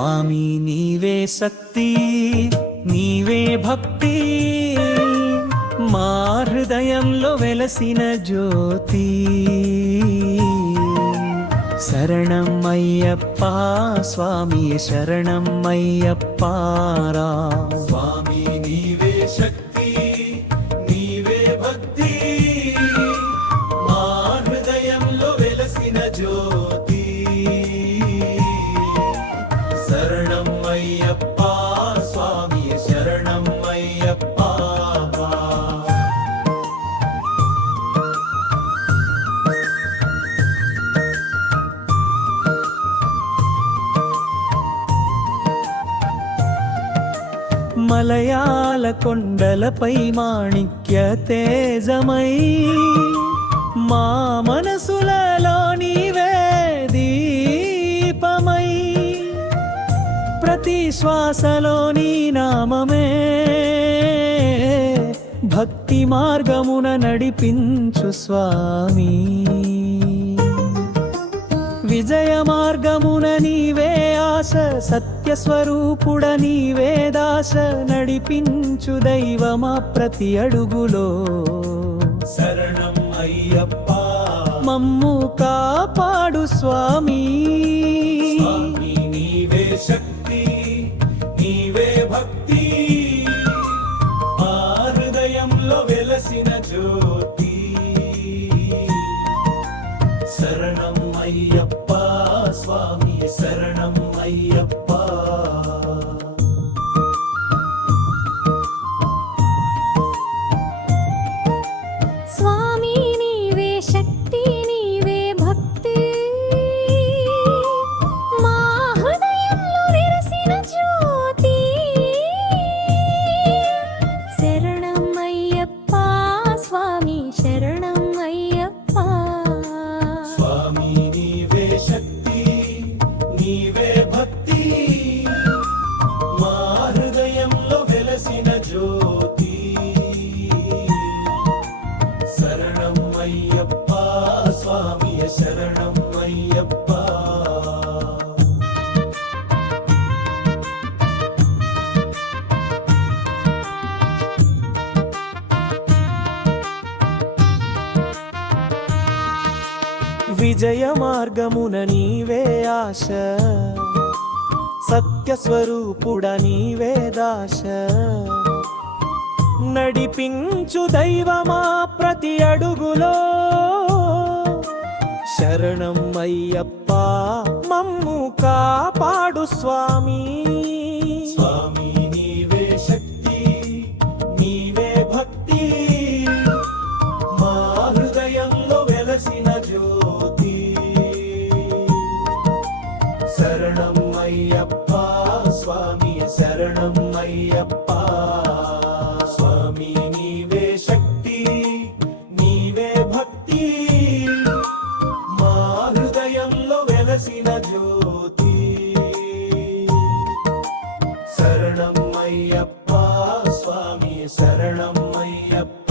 స్వామి నీవే శక్తి నీవే భక్తి మా హృదయంలో వెలసిన జ్యోతి శరణం అయ్యప్ప స్వామి శరణం అయ్యప్ప స్వామి నీవే శక్తి నీవే భక్తి మా హృదయంలో వెలసిన జ్యోతి శరణం అయ్యప్ప స్వామి శరణం అయ్యప్ప మలయాళ కొండలపై మాణిక్య తేజమై మా మనసులలో నీవే దీపమై ప్రతి శ్వాసలో నీ నామమే భక్తి మార్గమున నడిపించు స్వామి విజయ మార్గమున నీవే ఆశ సత్య స్వరూపుడ నీవే దాస నడిపించు దైవమా ప్రతి అడుగులో శరణం అయ్యప్ప మమ్ము కాపాడు స్వామి స్వామి నీవే శక్తి నీవే భక్తి మా హృదయంలో వెలసిన జ్యోతి శరణం అయ్యప్ప స్వామి శరణం అయ్యప్ప స్వామి నీవే శక్తి నీవే భక్తి మా హృదయంలో వెలసిన జ్యోతి శరణం అయ్యప్ప స్వామి శరణం అయ్యప్ప స్వామి నీవే శక్తి నీవే భక్తి మా హృదయంలో వెలసిన జ్యోతి శరణం అయ్యప్ప స్వామి శరణం అయ్యప్ప విజయ మార్గమున నీవే ఆశ సత్య స్వరూపుడ నీవే దాశ నడిపించు దైవమా ప్రతి అడుగులో శరణం అయ్యప్ప మమ్ము కాపాడు స్వామి స్వామి నీవే శక్తి నీవే భక్తి మా హృదయంలో వెలసిన జ్యోతి శరణం అయ్యప్ప స్వామి శరణం అయ్యప్ప స్వామి నీవే శక్తి నీవే భక్తి మా హృదయంలో వెలసిన జ్యోతి శరణం అయ్యప్ప స్వామి శరణం అయ్యప్ప